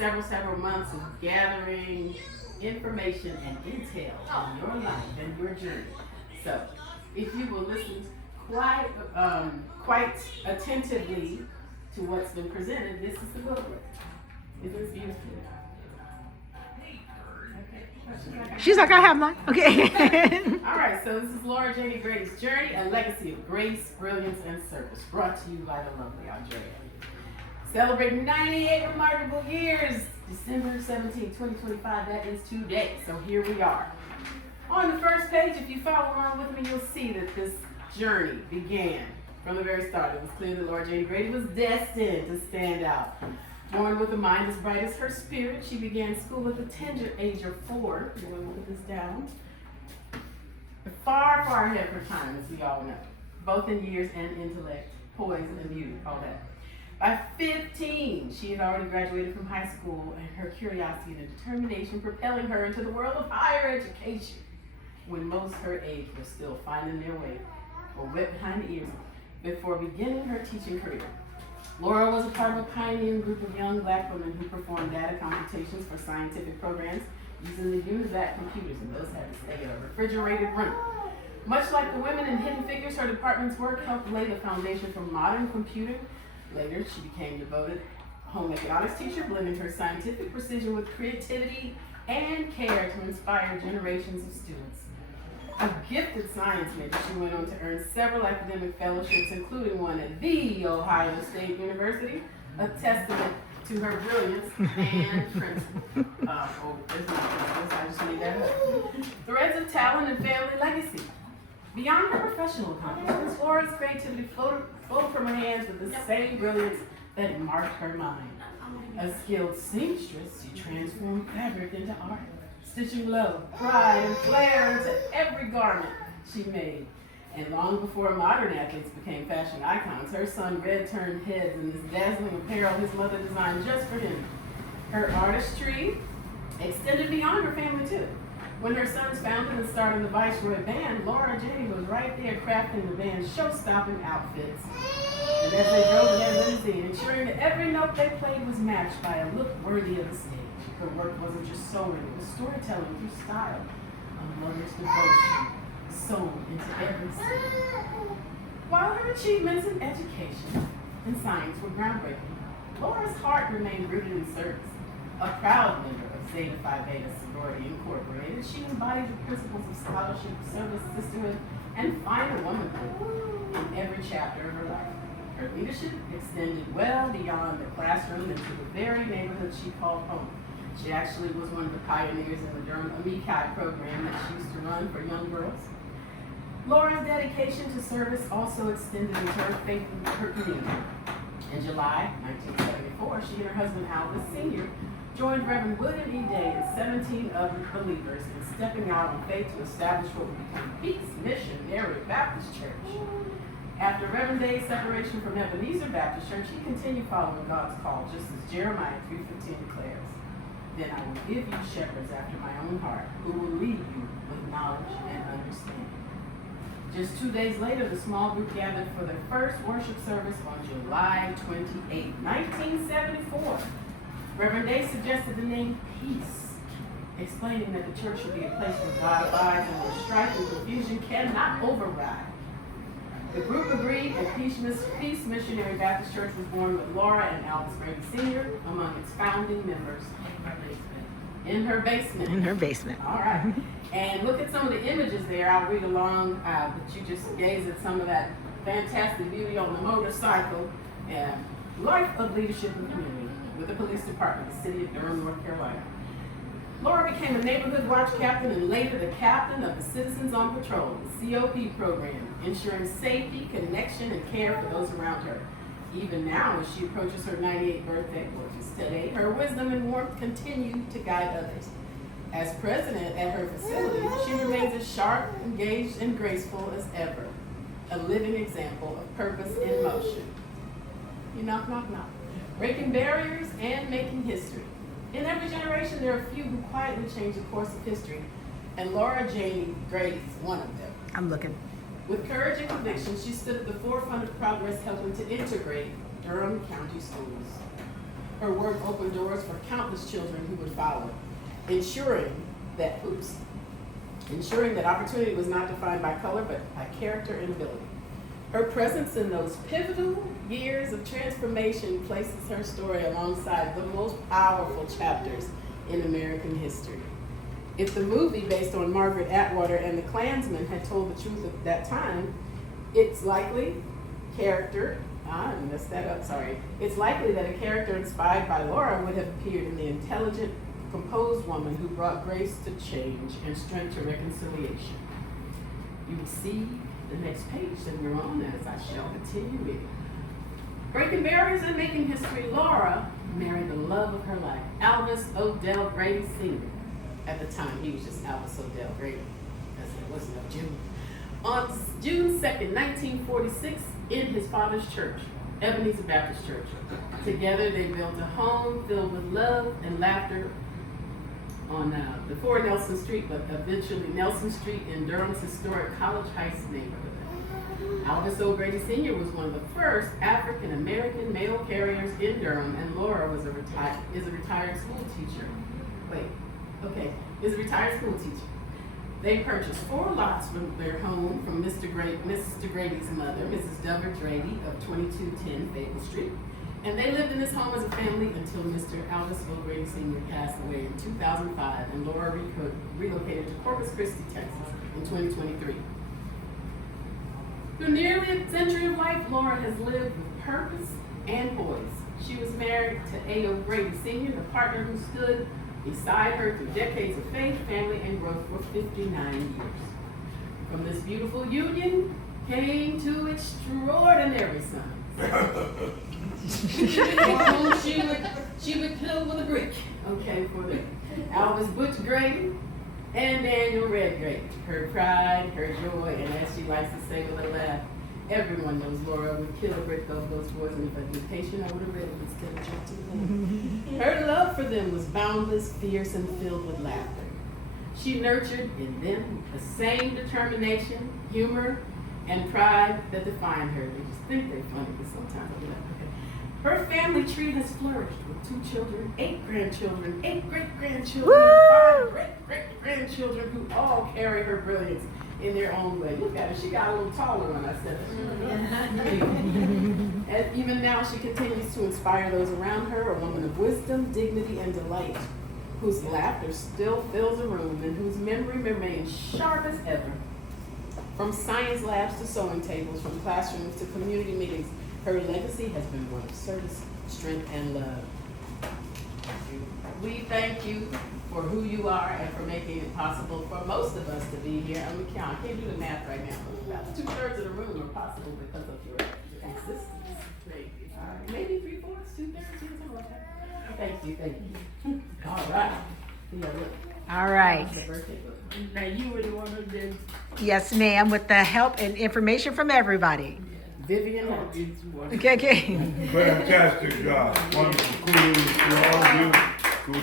several months of gathering information and intel on your life and your journey. So, if you will listen quite attentively to what's been presented, this is the booklet. Isn't this beautiful? She's like, I have mine. Okay. All right, so this is Laura Janie Grady's Journey, a legacy of grace, brilliance, and service, brought to you by the lovely Andrea. Celebrating 98 remarkable years, December 17, 2025, that is today. So here we are. On the first page, if you follow along with me, you'll see that this journey began from the very start. It was clear that Laura Janie Grady was destined to stand out. Born with a mind as bright as her spirit, she began school at the tender age of 4. You want to put this down? Far, far ahead of her time, as we all know, both in years and intellect, poise and beauty, all that. By 15, she had already graduated from high school, and her curiosity and determination propelling her into the world of higher education, when most her age were still finding their way, or wet behind the ears, before beginning her teaching career. Laura was a part of a pioneering group of young black women who performed data computations for scientific programs using the UNIVAC computers, and those had to stay in a refrigerated room. Much like the women in Hidden Figures, her department's work helped lay the foundation for modern computing. Later, she became a devoted home economics teacher, blending her scientific precision with creativity and care to inspire generations of students. A gifted science major, she went on to earn several academic fellowships, including one at The Ohio State University, a testament to her brilliance and principle. There's not principles, I just made that up. Threads of talent and family legacy. Beyond her professional accomplishments, Laura's creativity flowed from her hands with the same brilliance that marked her mind. A skilled seamstress, she transformed fabric into art, stitching love, pride, and flair into every garment she made. And long before modern athletes became fashion icons, her son Red turned heads in this dazzling apparel his mother designed just for him. Her artistry extended beyond her family too. When her sons founded and started the Viceroy Band, Laura Janie was right there crafting the band's show-stopping outfits. And as they drove in their limousine, ensuring that every note they played was matched by a look worthy of the stage. Her work wasn't just sewing, it was storytelling through style, a mother's devotion sewn into every scene. While her achievements in education and science were groundbreaking, Laura's heart remained rooted in service. A proud member of Zeta Phi Beta Sorority Incorporated, she embodied the principles of scholarship, service, sisterhood, and finer womanhood in every chapter of her life. Her leadership extended well beyond the classroom into the very neighborhood she called home. She actually was one of the pioneers in the Durham Amici program that she used to run for young girls. Laura's dedication to service also extended into her faith in her community. In July 1974, she and her husband Albus Sr. joined Reverend William E. Day and 17 other believers in stepping out in faith to establish what would become Peace Missionary Baptist Church. After Reverend Day's separation from Ebenezer Baptist Church, he continued following God's call, just as Jeremiah 3:15 declares. Then I will give you shepherds after my own heart, who will lead you with knowledge and understanding. Just 2 days later, the small group gathered for their first worship service on July 28, 1974. Reverend Day suggested the name Peace, explaining that the church should be a place where God abides and where strife and confusion cannot override. The group agreed, and Peace Missionary Baptist Church was born with Laura and Albus Grady Sr. among its founding members. In her basement. In her basement. All right. And look at some of the images there. I'll read along, but you just gaze at some of that fantastic beauty on the motorcycle. And life of leadership and community with the police department, the city of Durham, North Carolina. Laura became a neighborhood watch captain and later the captain of the Citizens on Patrol, the COP program, ensuring safety, connection, and care for those around her. Even now, as she approaches her 98th birthday, which is today, her wisdom and warmth continue to guide others. As president at her facility, she remains as sharp, engaged, and graceful as ever. A living example of purpose in motion. You knock, knock, knock. Breaking barriers and making history. In every generation, there are a few who quietly change the course of history, and Laura Janie Grady is one of them. I'm looking. With courage and conviction, she stood at the forefront of progress, helping to integrate Durham County schools. Her work opened doors for countless children who would follow, ensuring that opportunity was not defined by color, but by character and ability. Her presence in those pivotal years of transformation places her story alongside the most powerful chapters in American history. If the movie based on Margaret Atwater and the Klansmen had told the truth at that time, it's likely It's likely that a character inspired by Laura would have appeared in the intelligent, composed woman who brought grace to change and strength to reconciliation. You will see the next page that we're on as I shall continue reading. Breaking barriers and making history, Laura married the love of her life, Alvis Odell Grady Sr. At the time, he was just Alvis Odell Grady, because it wasn't of June. On June 2nd, 1946, in his father's church, Ebenezer Baptist Church. Together, they built a home filled with love and laughter on before Nelson Street, but eventually Nelson Street in Durham's historic College Heights neighborhood. Alvis O'Grady Sr. was one of the first African-American mail carriers in Durham, and Laura is a retired school teacher. Is a retired school teacher. They purchased 4 lots from their home from Mr. Grady's mother, Mrs. Deborah Grady of 2210 Fable Street. And they lived in this home as a family until Mr. Alvis O'Grady Sr. passed away in 2005, and Laura relocated to Corpus Christi, Texas in 2023. Through nearly a century of life, Laura has lived with purpose and poise. She was married to A.O. Grady Sr., the partner who stood beside her through decades of faith, family, and growth for 59 years. From this beautiful union came 2 extraordinary sons. she would kill with a brick. For them. Alvis Butch Grady and Daniel Red Grady. Her pride, her joy, and as she likes to say with a laugh, everyone knows Laura would kill a brick over those boys, and if I'd been patient, I would have read it instead of jumped to them. Her love for them was boundless, fierce, and filled with laughter. She nurtured in them the same determination, humor, and pride that defined her. They just think they're funny, but sometimes I laugh. Her family tree has flourished with 2 children, 8 grandchildren, 8 great-grandchildren, and 5 great-great-grandchildren who all carry her brilliance in their own way. Look at her, she got a little taller when I said that. And even now she continues to inspire those around her, a woman of wisdom, dignity, and delight, whose laughter still fills a room and whose memory remains sharp as ever. From science labs to sewing tables, from classrooms to community meetings, her legacy has been one of service, strength, and love. We thank you for who you are and for making it possible for most of us to be here. I'm gonna count. I can't do the math right now, but about 2/3 of the room are possible because of your existence. Maybe 3/4, 2/3, something like that. Thank you. All right. Yeah, look. All right. That's the birthday book. Now you were the one who did. Yes, ma'am, with the help and information from everybody. Vivian Hunt. Okay. Fantastic job. Wonderful. Kudos to all of you. Kudos.